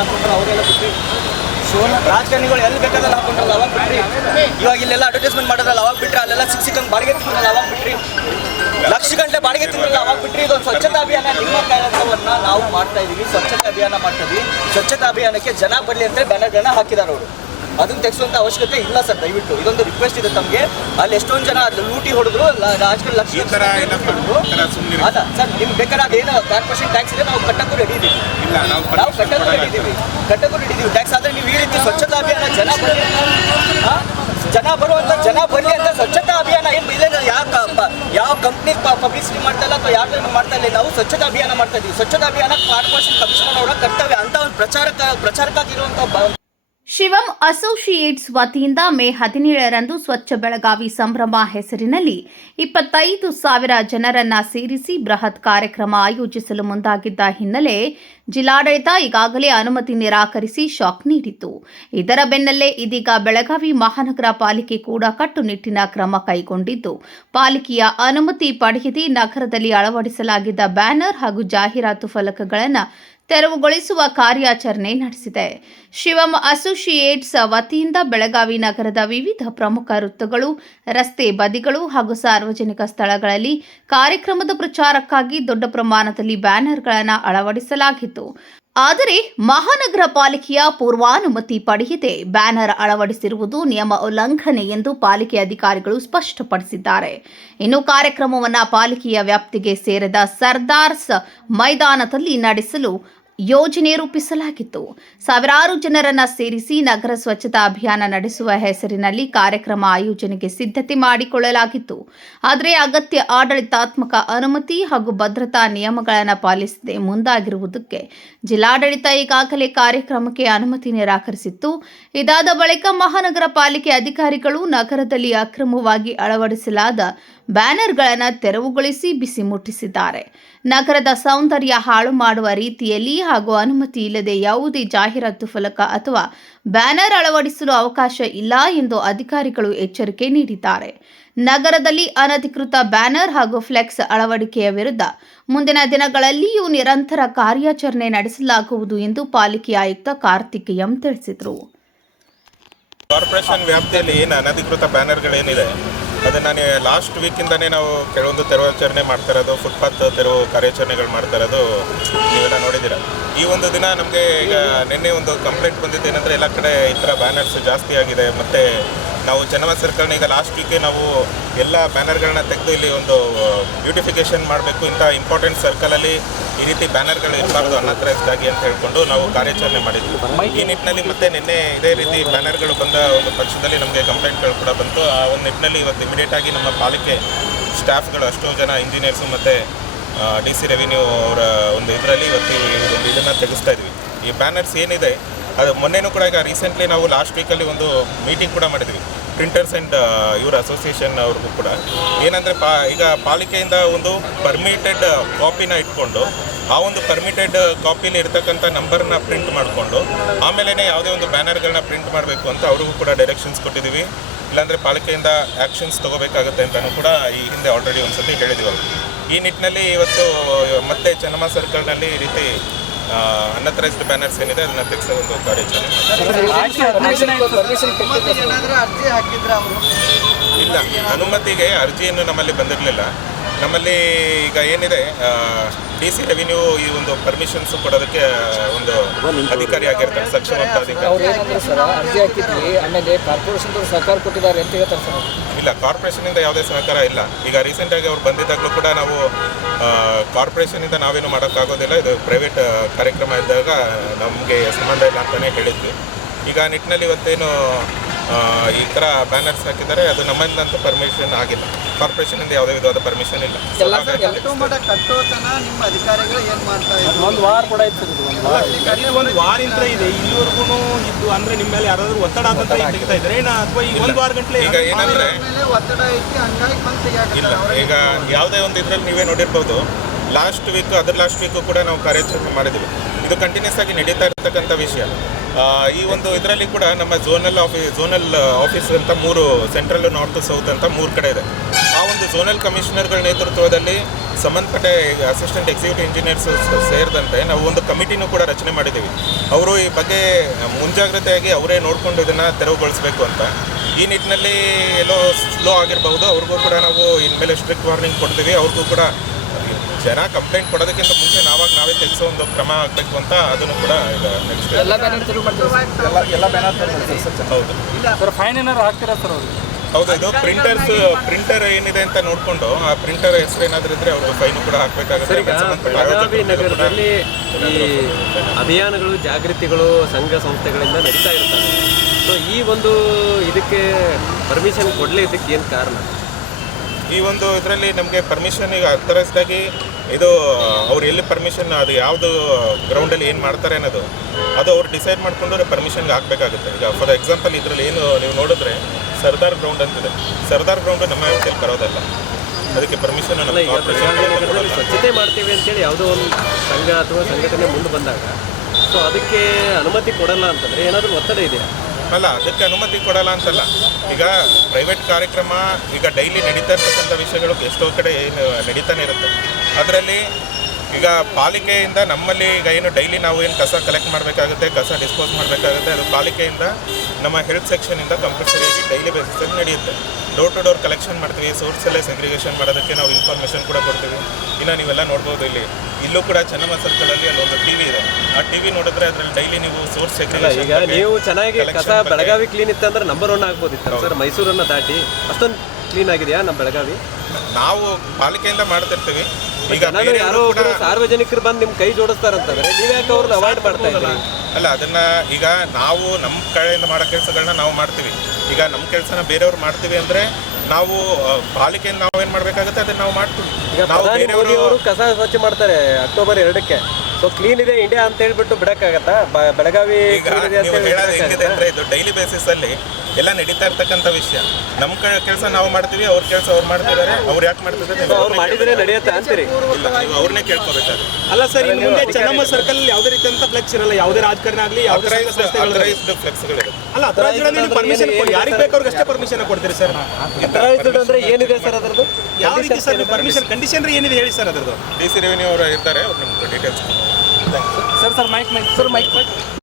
ಹಾಕೊಂಡ್ರೆ ಅವರೆಲ್ಲ ಬಿಟ್ರಿ. ರಾಜಕಾರಣಿಗಳು ಎಲ್ಲಿ ಬೇಕಾದ್ರೆ ಹಾಕೊಂಡ್ರಲ್ಲ ಅವಾಗ ಬಿಟ್ರಿ. ಇವಾಗ ಇಲ್ಲೆಲ್ಲ ಅಡ್ವರ್ಟೈಸ್ಮೆಂಟ್ ಮಾಡೋದ್ರಲ್ಲ ಅವಾಗ ಬಿಟ್ರಿ. ಅಲ್ಲೆಲ್ಲ ಸಿಕ್ಕಂಗೆ ಬಾಡಿಗೆ ತಿಂದ್ರಲ್ಲ ಅವಾಗ ಬಿಟ್ರಿ. ಲಕ್ಷ ಗಂಟೆ ಬಾಡಿಗೆ ತಿಂದ್ರಲ್ಲ ಅವಾಗ ಬಿಟ್ರಿ. ಇದೊಂದು ಸ್ವಚ್ಛತಾ ಅಭಿಯಾನ ನಿಮ್ಮ ಕೆಲಸವನ್ನ ನಾವು ಮಾಡ್ತಾ ಇದೀವಿ. ಸ್ವಚ್ಛತಾ ಅಭಿಯಾನ ಮಾಡ್ತಾ ಇದೀವಿ. ಸ್ವಚ್ಛತಾ ಅಭಿಯಾನಕ್ಕೆ ಜನ ಬರಲಿ ಅಂತ ಬ್ಯಾನರ್ಗಳನ್ನ ಹಾಕಿದ್ದಾರೆ ಅವರು. ಅದನ್ನ ತೆಗೆಸುವಂತ ಅವಶ್ಯಕತೆ ಇಲ್ಲ ಸರ್. ದಯವಿಟ್ಟು ಇದೊಂದು ರಿಕ್ವೆಸ್ಟ್ ಇದೆ ತಮಗೆ. ಅಲ್ಲಿ ಎಷ್ಟೊಂದು ಜನ ಲೂಟಿ ಹೊಡೆದ್ರು, ರಾಜಕೀಯ ಲಕ್ಷ ಅಲ್ಲ ಸರ್. ನಿಮ್ಗೆ ಬೇಕಾದ್ರೆ ಅದೇನು ಕಾರ್ಪೊರೇಷನ್ ಟ್ಯಾಕ್ಸ್ ಇದೆ, ನಾವು ಕಟ್ಟಕ್ಕೂ ರೆಡಿ ಇದೀವಿ. ನಾವು ಕಟ್ಟಕ್ಕೂ ರೆಡಿ ಇದೀವಿ ಟ್ಯಾಕ್ಸ್. ಆದ್ರೆ ನೀವು ಈ ರೀತಿ ಸ್ವಚ್ಛತಾ ಅಭಿಯಾನ ಜನ ಬರಲಿ ಅಂತ ಸ್ವಚ್ಛತಾ ಅಭಿಯಾನ ಏನು ಇಲ್ಲ. ಯಾವ ಕಂಪ್ನಿ ಪಬ್ಲಿಸಿಟಿ ಮಾಡ್ತಾ ಇಲ್ಲ ಅಥವಾ ಯಾರು ಮಾಡ್ತಾ ಇಲ್ಲ. ನಾವು ಸ್ವಚ್ಛತಾ ಅಭಿಯಾನ ಮಾಡ್ತಾ ಇದೀವಿ. ಸ್ವಚ್ಛತಾ ಅಭಿಯಾನ ಕಾರ್ಪೊರೇಷನ್ ಕಮಿಷನರ್ ಅವರ ಕರ್ತವ್ಯ ಅಂತ ಒಂದು ಪ್ರಚಾರಕ್ಕಾಗಿರುವಂತಹ ಶಿವಂ ಅಸೋಸಿಯೇಟ್ಸ್ ವತಿಯಿಂದ ಮೇ 17ರಂದು ಸ್ವಚ್ಛ ಬೆಳಗಾವಿ ಸಂಭ್ರಮ ಹೆಸರಿನಲ್ಲಿ 25,000 ಜನರನ್ನ ಸೇರಿಸಿ ಬೃಹತ್ ಕಾರ್ಯಕ್ರಮ ಆಯೋಜಿಸಲು ಮುಂದಾಗಿದ್ದ ಹಿನ್ನೆಲೆ ಜಿಲ್ಲಾಡಳಿತ ಈಗಾಗಲೇ ಅನುಮತಿ ನಿರಾಕರಿಸಿ ಶಾಕ್ ನೀಡಿತ್ತು. ಇದರ ಬೆನ್ನಲ್ಲೇ ಇದೀಗ ಬೆಳಗಾವಿ ಮಹಾನಗರ ಪಾಲಿಕೆ ಕೂಡ ಕಟ್ಟುನಿಟ್ಟಿನ ಕ್ರಮ ಕೈಗೊಂಡಿದ್ದು, ಪಾಲಿಕೆಯ ಅನುಮತಿ ಪಡೆಯದೆ ನಗರದಲ್ಲಿ ಅಳವಡಿಸಲಾಗಿದ್ದ ಬ್ಯಾನರ್ ಹಾಗೂ ಜಾಹೀರಾತು ಫಲಕಗಳನ್ನು ತೆರವುಗೊಳಿಸುವ ಕಾರ್ಯಾಚರಣೆ ನಡೆಸಿದೆ. ಶಿವಂ ಅಸೋಸಿಯೇಟ್ಸ್ ವತಿಯಿಂದ ಬೆಳಗಾವಿ ನಗರದ ವಿವಿಧ ಪ್ರಮುಖ ವೃತ್ತಗಳು, ರಸ್ತೆ ಬದಿಗಳು ಹಾಗೂ ಸಾರ್ವಜನಿಕ ಸ್ಥಳಗಳಲ್ಲಿ ಕಾರ್ಯಕ್ರಮದ ಪ್ರಚಾರಕ್ಕಾಗಿ ದೊಡ್ಡ ಪ್ರಮಾಣದಲ್ಲಿ ಬ್ಯಾನರ್ಗಳನ್ನು ಅಳವಡಿಸಲಾಗಿತ್ತು. ಆದರೆ ಮಹಾನಗರ ಪಾಲಿಕೆಯ ಪೂರ್ವಾನುಮತಿ ಪಡೆಯದೆ ಬ್ಯಾನರ್ ಅಳವಡಿಸಿರುವುದು ನಿಯಮ ಉಲ್ಲಂಘನೆ ಎಂದು ಪಾಲಿಕೆ ಅಧಿಕಾರಿಗಳು ಸ್ಪಷ್ಟಪಡಿಸಿದ್ದಾರೆ. ಇನ್ನು ಕಾರ್ಯಕ್ರಮವನ್ನು ಪಾಲಿಕೆಯ ವ್ಯಾಪ್ತಿಗೆ ಸೇರದ ಸರ್ದಾರ್ಸ್ ಮೈದಾನದಲ್ಲಿ ನಡೆಸಲು ಯೋಜನೆ ರೂಪಿಸಲಾಗಿತ್ತು. ಸಾವಿರಾರು ಜನರನ್ನ ಸೇರಿಸಿ ನಗರ ಸ್ವಚ್ಛತಾ ಅಭಿಯಾನ ನಡೆಸುವ ಹೆಸರಿನಲ್ಲಿ ಕಾರ್ಯಕ್ರಮ ಆಯೋಜನೆಗೆ ಸಿದ್ಧತೆ ಮಾಡಿಕೊಳ್ಳಲಾಗಿತ್ತು. ಆದರೆ ಅಗತ್ಯ ಆಡಳಿತಾತ್ಮಕ ಅನುಮತಿ ಹಾಗೂ ಭದ್ರತಾ ನಿಯಮಗಳನ್ನು ಪಾಲಿಸದೆ ಮುಂದಾಗಿರುವುದಕ್ಕೆ ಜಿಲ್ಲಾಡಳಿತ ಈಗಾಗಲೇ ಕಾರ್ಯಕ್ರಮಕ್ಕೆ ಅನುಮತಿ ನಿರಾಕರಿಸಿತ್ತು. ಇದಾದ ಬಳಿಕ ಮಹಾನಗರ ಪಾಲಿಕೆ ಅಧಿಕಾರಿಗಳು ನಗರದಲ್ಲಿ ಅಕ್ರಮವಾಗಿ ಅಳವಡಿಸಲಾದ ಬ್ಯಾನರ್ಗಳನ್ನು ತೆರವುಗೊಳಿಸಿ ಬಿಸಿ ಮುಟ್ಟಿಸಿದ್ದಾರೆ. ನಗರದ ಸೌಂದರ್ಯ ಹಾಳು ಮಾಡುವ ರೀತಿಯಲ್ಲಿ ಹಾಗೂ ಅನುಮತಿ ಇಲ್ಲದೆ ಯಾವುದೇ ಜಾಹೀರಾತು ಫಲಕ ಅಥವಾ ಬ್ಯಾನರ್ ಅಳವಡಿಸಲು ಅವಕಾಶ ಇಲ್ಲ ಎಂದು ಅಧಿಕಾರಿಗಳು ಎಚ್ಚರಿಕೆ ನೀಡಿದ್ದಾರೆ. ನಗರದಲ್ಲಿ ಅನಧಿಕೃತ ಬ್ಯಾನರ್ ಹಾಗೂ ಫ್ಲೆಕ್ಸ್ ಅಳವಡಿಕೆಯ ವಿರುದ್ಧ ಮುಂದಿನ ದಿನಗಳಲ್ಲಿಯೂ ನಿರಂತರ ಕಾರ್ಯಾಚರಣೆ ನಡೆಸಲಾಗುವುದು ಎಂದು ಪಾಲಿಕೆ ಆಯುಕ್ತ ಕಾರ್ತಿಕ್ ಎಂ ತಿಳಿಸಿದರು. ಕಾರ್ಪೊರೇಷನ್ ವ್ಯಾಪ್ತಿಯಲ್ಲಿ ಏನು ಅನಧಿಕೃತ ಬ್ಯಾನರ್ಗಳೇನಿದೆ ಅದನ್ನು ಲಾಸ್ಟ್ ವೀಕಿಂದನೇ ನಾವು ಕೆಲವೊಂದು ತೆರವಾಚರಣೆ ಮಾಡ್ತಾ ಇರೋದು, ಫುಟ್ಪಾತ್ ತೆರವು ಕಾರ್ಯಾಚರಣೆಗಳು ಮಾಡ್ತಾ ಇರೋದು ನೀವೆಲ್ಲ ನೋಡಿದ್ದೀರ. ಈ ಒಂದು ದಿನ ನಮಗೆ ಈಗ ನಿನ್ನೆ ಒಂದು ಕಂಪ್ಲೇಂಟ್ ಬಂದಿದ್ದೇನೆಂದರೆ ಎಲ್ಲ ಕಡೆ ಈ ಥರ ಬ್ಯಾನರ್ಸ್ ಜಾಸ್ತಿ ಆಗಿದೆ. ಮತ್ತು ನಾವು ಚೆನ್ನಮ್ಮ ಸರ್ಕಲ್ನ ಈಗ ಲಾಸ್ಟ್ ವೀಕೆ ನಾವು ಎಲ್ಲ ಬ್ಯಾನರ್ಗಳನ್ನ ತೆಗೆದು ಇಲ್ಲಿ ಒಂದು ಬ್ಯೂಟಿಫಿಕೇಷನ್ ಮಾಡಬೇಕು, ಇಂಥ ಇಂಪಾರ್ಟೆಂಟ್ ಸರ್ಕಲಲ್ಲಿ ಈ ರೀತಿ ಬ್ಯಾನರ್ಗಳು ಇರಬಾರ್ದು ಅನಾಥರೈಸ್ಡ್ ಅಂತ ಹೇಳ್ಕೊಂಡು ನಾವು ಕಾರ್ಯಾಚರಣೆ ಮಾಡಿದ್ವಿ. ಈ ನಿಟ್ಟಿನಲ್ಲಿ ಮತ್ತೆ ನಿನ್ನೆ ಇದೇ ರೀತಿ ಬ್ಯಾನರ್ಗಳು ಬಂದ ಒಂದು ಪಕ್ಷದಲ್ಲಿ ನಮಗೆ ಕಂಪ್ಲೇಂಟ್ಗಳು ಕೂಡ ಬಂತು. ಆ ಒಂದು ನಿಟ್ಟಿನಲ್ಲಿ ಇವತ್ತು ಇಮಿಡಿಯೇಟಾಗಿ ನಮ್ಮ ಪಾಲಿಕೆ ಸ್ಟಾಫ್ಗಳು ಅಷ್ಟೋ ಜನ ಇಂಜಿನಿಯರ್ಸು ಮತ್ತು DC ರೆವಿನ್ಯೂ ಅವರ ಒಂದು ಇದರಲ್ಲಿ ಇವತ್ತು ಒಂದು ಇದನ್ನು ತೆಗೆಸ್ತಾ ಇದ್ವಿ. ಈ ಬ್ಯಾನರ್ಸ್ ಏನಿದೆ ಅದು ಮೊನ್ನೆನೂ ಕೂಡ ಈಗ ರೀಸೆಂಟ್ಲಿ ನಾವು ಲಾಸ್ಟ್ ವೀಕಲ್ಲಿ ಒಂದು ಮೀಟಿಂಗ್ ಕೂಡ ಮಾಡಿದ್ವಿ ಪ್ರಿಂಟರ್ಸ್ ಆ್ಯಂಡ್ ಇವರ ಅಸೋಸಿಯೇಷನ್ ಅವ್ರಿಗೂ ಕೂಡ. ಏನಂದರೆ ಈಗ ಪಾಲಿಕೆಯಿಂದ ಒಂದು ಪರ್ಮಿಟೆಡ್ ಕಾಪಿನ ಇಟ್ಕೊಂಡು ಆ ಒಂದು ಪರ್ಮಿಟೆಡ್ ಕಾಪಿಲಿ ಇರ್ತಕ್ಕಂಥ ನಂಬರ್ನ ಪ್ರಿಂಟ್ ಮಾಡಿಕೊಂಡು ಆಮೇಲೆ ಯಾವುದೇ ಒಂದು ಬ್ಯಾನರ್ಗಳನ್ನ ಪ್ರಿಂಟ್ ಮಾಡಬೇಕು ಅಂತ ಅವ್ರಿಗೂ ಕೂಡ ಡೈರೆಕ್ಷನ್ಸ್ ಕೊಟ್ಟಿದ್ದೀವಿ. ಇಲ್ಲಾಂದರೆ ಪಾಲಿಕೆಯಿಂದ ಆ್ಯಕ್ಷನ್ಸ್ ತೊಗೋಬೇಕಾಗುತ್ತೆ ಅಂತಲೂ ಕೂಡ ಈ ಹಿಂದೆ ಆಲ್ರೆಡಿ ಒಂದು ಸತಿ ಹೇಳಿದ್ದೀವಿ. ಈ ನಿಟ್ಟಿನಲ್ಲಿ ಇವತ್ತು ಮತ್ತೆ ಚೆನ್ನಮ್ಮ ಸರ್ಕಲ್ನಲ್ಲಿ ಈ ರೀತಿ ಅನ್ಅಥರೈಸ್ಡ್ ಬ್ಯಾನರ್ಸ್ ಏನಿದೆ ಅದನ್ನು ತೆಗೆಸೋ ಒಂದು ಕಾರ್ಯಾಚರಣೆ ಇಲ್ಲ. ಅನುಮತಿಗೆ ಅರ್ಜಿಯನ್ನು ನಮ್ಮಲ್ಲಿ ಬಂದಿರಲಿಲ್ಲ. ನಮ್ಮಲ್ಲಿ ಈಗ ಏನಿದೆ DC ರೆವಿನ್ಯೂ ಈ ಒಂದು ಪರ್ಮಿಷನ್ಸ್ ಕೊಡೋದಕ್ಕೆ ಒಂದು ಅಧಿಕಾರಿ ಆಗಿರ್ತಾರೆ, ಸಕ್ಷಮ ಅಧಿಕಾರಿ. ಇಲ್ಲ, ಕಾರ್ಪೊರೇಷನಿಂದ ಯಾವುದೇ ಸಹಕಾರ ಇಲ್ಲ. ಈಗ ರೀಸೆಂಟಾಗಿ ಅವ್ರು ಬಂದಿದ್ದಾಗಲೂ ಕೂಡ ನಾವು ಕಾರ್ಪೊರೇಷನಿಂದ ನಾವೇನು ಮಾಡೋಕ್ಕಾಗೋದಿಲ್ಲ, ಇದು ಪ್ರೈವೇಟ್ ಕಾರ್ಯಕ್ರಮ ಇದ್ದಾಗ ನಮಗೆ ಸಂಬಂಧ ಇಲ್ಲ ಅಂತಲೇ ಹೇಳಿದ್ವಿ. ಈಗ ನಿಟ್ಟಿನಲ್ಲಿ ಇವತ್ತೇನು ಈ ಥರ ಬ್ಯಾನರ್ಸ್ ಹಾಕಿದ್ದಾರೆ, ಅದು ನಮ್ಮಿಂದಂತೂ ಪರ್ಮಿಷನ್ ಆಗಿಲ್ಲ. ಕಾರ್ಪೊರೇಷನಿಂದ ಯಾವುದೇ ವಿಧವಾದ ಪರ್ಮಿಷನ್ ಇಲ್ಲ. ಒಂದು ವಾರ ಕೂಡ ಇತ್ತು, ಒಂದು ವಾರಿಂದ ಇದೆ ಇಲ್ಲಿವರೆಗೂ ಇದ್ದು. ಅಂದರೆ ನಿಮ್ಮ ಮೇಲೆ ಯಾರಾದರೂ ಒತ್ತಡ ಅಂತ ತೆಗಿತಾ ಇದ್ದಾರೆ ಅಥವಾ ಈ ಒಂದು ವಾರ ಗಂಟಲೆ ಈಗ ಏನಂದರೆ ಇಲ್ಲ, ಈಗ ಯಾವುದೇ ಒಂದು ಇದರಲ್ಲಿ ನೀವೇ ನೋಡಿರ್ಬೋದು ಲಾಸ್ಟ್ ವೀಕು ಕೂಡ ನಾವು ಕಾರ್ಯಾಚರಣೆ ಮಾಡಿದ್ವಿ. ಇದು ಕಂಟಿನ್ಯೂಸ್ ಆಗಿ ನಡೀತಾ ಇರ್ತಕ್ಕಂಥ ವಿಷಯ. ಈ ಒಂದು ಇದರಲ್ಲಿ ಕೂಡ ನಮ್ಮ ಝೋನಲ್ ಆಫೀಸ್ ಅಂತ 3 ಸೆಂಟ್ರಲ್, ನಾರ್ತ್, ಸೌತ್ ಅಂತ 3 ಕಡೆ ಇದೆ. ಆ ಒಂದು ಝೋನಲ್ ಕಮಿಷನರ್ಗಳ ನೇತೃತ್ವದಲ್ಲಿ ಸಂಬಂಧಪಟ್ಟ ಅಸಿಸ್ಟೆಂಟ್ ಎಕ್ಸಿಕ್ಯೂಟಿವ್ ಇಂಜಿನಿಯರ್ಸ್ ಸೇರಿದಂತೆ ನಾವು ಒಂದು ಕಮಿಟಿನೂ ಕೂಡ ರಚನೆ ಮಾಡಿದ್ದೀವಿ. ಅವರು ಈ ಬಗ್ಗೆ ಮುಂಜಾಗ್ರತೆಯಾಗಿ ಅವರೇ ನೋಡಿಕೊಂಡು ಇದನ್ನು ತೆರವುಗೊಳಿಸಬೇಕು ಅಂತ. ಈ ನಿಟ್ಟಿನಲ್ಲಿ ಎಲ್ಲೋ ಸ್ಲೋ ಆಗಿರಬಹುದು, ಅವ್ರಿಗೂ ಕೂಡ ನಾವು ಇನ್ಮೇಲೆ ಸ್ಟ್ರಿಕ್ಟ್ ವಾರ್ನಿಂಗ್ ಕೊಡ್ತೀವಿ. ಅವ್ರಿಗೂ ಕೂಡ ಜನ ಕಂಪ್ಲೇಂಟ್ ಕೊಡೋದಕ್ಕಿಂತ ಮುಂಚೆ ನಾವೇ ತೆಗೆಸೋ ಒಂದು ಕ್ರಮ ಆಗಬೇಕು ಅಂತ ಅದನ್ನು ಕೂಡ ಈಗ ನೆಕ್ಸ್ಟ್ ಎಲ್ಲ ಬ್ಯಾನರ್ ತೆರವು ಮಾಡ್ತೀವಿ ಎಲ್ಲ ಬ್ಯಾನರ್ ತೆರವು ಹೌದು ಸರ್. ಫೈನ್ ಏನಾದ್ರು ಹಾಕ್ತೀರಾ ಸರ್ ಅವ್ರಿಗೆ? ಹೌದು, ಇದು ಪ್ರಿಂಟರ್ ಏನಿದೆ ಅಂತ ನೋಡಿಕೊಂಡು ಆ ಪ್ರಿಂಟರ್ ಹೆಸರು ಏನಾದರೂ ಇದ್ರೆ ಅವ್ರಿಗೆ ಫೈನ್ ಕೂಡ ಹಾಕಬೇಕಾಗುತ್ತೆ. ಬೆಳಗಾವಿ ನಗರದಲ್ಲಿ ಈ ಅಭಿಯಾನಗಳು ಜಾಗೃತಿಗಳು ಸಂಘ ಸಂಸ್ಥೆಗಳಿಂದ ನಡೀತಾ ಇರ್ತವೆ. ಸೊ ಈ ಒಂದು ಇದಕ್ಕೆ ಪರ್ಮಿಷನ್ ಕೊಡಲಿದ್ದಕ್ಕೆ ಏನು ಕಾರಣ? ಈ ಒಂದು ಇದರಲ್ಲಿ ನಮಗೆ ಪರ್ಮಿಷನ್ ಈಗ ಅಥರೈಸ್ಡಾಗಿ ಇದು ಅವ್ರು ಎಲ್ಲಿ ಪರ್ಮಿಷನ್, ಅದು ಯಾವುದು ಗ್ರೌಂಡಲ್ಲಿ ಏನು ಮಾಡ್ತಾರೆ ಅನ್ನೋದು ಅದು ಅವ್ರು ಡಿಸೈಡ್ ಮಾಡಿಕೊಂಡು ಪರ್ಮಿಷನ್ಗೆ ಹಾಕಬೇಕಾಗುತ್ತೆ. ಈಗ ಫಾರ್ ಎಕ್ಸಾಂಪಲ್ ಇದರಲ್ಲಿ ಏನು ನೀವು ನೋಡಿದ್ರೆ ಸರ್ದಾರ್ ಗ್ರೌಂಡ್ ಅಂತಿದೆ. ಸರ್ದಾರ್ ಗ್ರೌಂಡ್ ನಮ್ಮ ವ್ಯಾಪ್ತಿಯಲ್ಲಿ ಬರೋದಲ್ಲ, ಅದಕ್ಕೆ ಪರ್ಮಿಷನ್ ಅಲ್ಲ, ಈಗ ಬೆಳಗಾವಿ ನಗರದಲ್ಲಿ ಸ್ವಚ್ಛತೆ ಮಾಡ್ತೀವಿ ಅಂತೇಳಿ ಯಾವುದೋ ಒಂದು ಸಂಘ ಅಥವಾ ಸಂಘಟನೆ ಮುಂದೆ ಬಂದಾಗ ಸೊ ಅದಕ್ಕೆ ಅನುಮತಿ ಕೊಡಲ್ಲ ಅಂತಂದರೆ ಏನಾದರೂ ಒತ್ತಡ ಇದೆಯಾ? ಅಲ್ಲ, ಅದಕ್ಕೆ ಅನುಮತಿ ಕೊಡಲ್ಲ ಅಂತಲ್ಲ. ಈಗ ಪ್ರೈವೇಟ್ ಕಾರ್ಯಕ್ರಮ ಈಗ ಡೈಲಿ ನಡೀತಾ ಇರ್ತಕ್ಕಂಥ ವಿಷಯಗಳು ಎಷ್ಟೋ ಕಡೆ ಏನು ನಡೀತಾನೆ ಇರುತ್ತೆ. ಅದರಲ್ಲಿ ಈಗ ಪಾಲಿಕೆಯಿಂದ ನಮ್ಮಲ್ಲಿ ಈಗ ಏನು ಡೈಲಿ ನಾವು ಏನು ಕಸ ಕಲೆಕ್ಟ್ ಮಾಡಬೇಕಾಗುತ್ತೆ, ಕಸ ಡಿಸ್ಪೋಸ್ ಮಾಡಬೇಕಾಗುತ್ತೆ, ಅದು ಪಾಲಿಕೆಯಿಂದ ನಮ್ಮ ಹೆಲ್ತ್ ಸೆಕ್ಷನಿಂದ ಕಂಪಲ್ಸರಿಯಾಗಿ ಡೈಲಿ ಬೇಸಿಸಲ್ಲಿ ನಡೆಯುತ್ತೆ. ಡೋರ್ ಟು ಡೋರ್ ಕಲೆಕ್ಷನ್ ಮಾಡ್ತೀವಿ. ಸೋರ್ಸಲ್ಲೇ ಸೆಗ್ರಿಗೇಷನ್ ಮಾಡೋದಕ್ಕೆ ನಾವು ಇನ್ಫಾರ್ಮೇಷನ್ ಕೂಡ ಕೊಡ್ತೀವಿ. ಇನ್ನು ನೀವೆಲ್ಲ ನೋಡ್ಬೋದು, ಇಲ್ಲೂ ಕೂಡ ಚೆನ್ನಮ್ಮ ಸರ್ಕಲಲ್ಲಿ ಅಲ್ಲೊಂದು ಟಿವಿ ಇದೆ. ಆ ಟಿವಿ ನೋಡಿದ್ರೆ ಅದರಲ್ಲಿ ಡೈಲಿ ನೀವು ಸೋರ್ಸ್ ಸೆಗ್ರಿಗೇಷನ್ ಈಗ ನೀವು ಚೆನ್ನಾಗಿ ಕಸ ಬೆಳಗಾವಿ ಕ್ಲೀನ್ ಇತ್ತಂದ್ರೆ ನಂಬರ್ 1 ಆಗ್ಬೋದಿತ್ತು ಸರ್. ಮೈಸೂರನ್ನು ದಾಟಿ ಅಷ್ಟೊಂದು ಕ್ಲೀನ್ ಆಗಿದೆಯಾ ನಮ್ಮ ಬೆಳಗಾವಿ? ನಾವು ಪಾಲಿಕೆಯಿಂದ ಮಾಡ್ತಿರ್ತೀವಿ. ಈಗ ನಾನು ಯಾರೋ ಒಬ್ಬರು ಸಾರ್ವಜನಿಕರು ಬಂದು ನಿಮ್ಮ ಕೈ ಜೋಡಿಸ್ತಾರಂತಂದ್ರೆ ನೀವು ಯಾಕೆ ಅವ್ರನ್ನ ಅವಾಯ್ಡ್ ಮಾಡ್ತಾ ಇದ್ದೀರಿ? ಅಲ್ಲ, ಅದನ್ನು ಈಗ ನಾವು ನಮ್ಮ ಕಡೆಯಿಂದ ಮಾಡೋ ಕೆಲಸಗಳನ್ನ ನಾವು ಮಾಡ್ತೀವಿ. ಈಗ ನಮ್ಮ ಕೆಲಸನ ಬೇರೆಯವ್ರು ಮಾಡ್ತೀವಿ ಅಂದರೆ ನಾವು ಪಾಲಿಕೆಯಿಂದ ನಾವು ಏನು ಮಾಡಬೇಕಾಗುತ್ತೆ ಅದನ್ನು ನಾವು ಮಾಡ್ತೀವಿ. ಈಗ ಪ್ರಧಾನಿ ಮೋದಿ ಅವರು ಕಸ ಸ್ವಚ್ಛ ಮಾಡ್ತಾರೆ ಅಕ್ಟೋಬರ್ 2ಕ್ಕೆ. ಸೊ ಕ್ಲೀನ್ ಇದೆ ಇಂಡಿಯಾ ಅಂತ ಹೇಳ್ಬಿಟ್ಟು ಬಿಡಕ್ಕಾಗತ್ತಾ? ಬೆಳಗಾವಿ ಕ್ಲೀನ್ ಇದೆ ಅಂತ ಹೇಗಿದೆ ಅಂದರೆ ಇದು ಡೈಲಿ ಬೇಸಿಸಲ್ಲಿ ಎಲ್ಲ ನಡೀತಾ ಇರ್ತಕ್ಕಂಥ ವಿಷಯ. ನಮ್ಮ ಕೆಲಸ ನಾವು ಮಾಡ್ತೀವಿ, ಅವ್ರ ಕೆಲಸ ಅವ್ರು ಮಾಡ್ತಿದ್ದಾರೆ. ಅವ್ರು ಯಾಕೆ ಮಾಡ್ತಿದ್ದಾರೆ? ಅವ್ರು ಮಾಡಿದ್ರೆ ನಡೆಯುತ್ತೆ ಅಂತೀರಿ? ಇಲ್ಲ, ನೀವು ಅವ್ರನ್ನೇ ಕೇಳ್ಕೋಬೇಕಾದ್ರೆ. ಅಲ್ಲ ಸರ್, ಇನ್ನು ಮುಂದೆ ಚೆನ್ನಮ್ಮ ಸರ್ಕಲ್ ಯಾವುದೇ ರೀತಿಯಂತ ಫ್ಲೆಕ್ಸ್ ಇರಲ್ಲ, ಯಾವುದೇ ರಾಜಕಾರಣ ಆಗಲಿ ಯಾವುದೇ ಆಥರೈಸ್ಡ್ ಫ್ಲೆಕ್ಸ್ಗಳಿರುತ್ತೆ. ಅಲ್ಲ, ಪರ್ಮಿಷನ್ ಯಾರಿಗೆ ಬೇಕವ್ರಿಗೆ ಅಷ್ಟೇ ಪರ್ಮಿಷನ್ ಕೊಡ್ತೀರಿ ಸರ್? ಅಂದ್ರೆ ಏನಿದೆ ಸರ್ ಅದರದ್ದು? ಯಾವ ರೀತಿ ಸರ್ ಪರ್ಮಿಷನ್ ಕಂಡೀಷನ್ ಏನಿದೆ ಹೇಳಿ ಸರ್ ಅದರದ್ದು? DC ರೆವಿನ್ಯೂ ಅವರು ಇರ್ತಾರೆ, ಅವ್ರು ನಿಮ್ಗೆ ಡೀಟೇಲ್ಸ್. Sir mic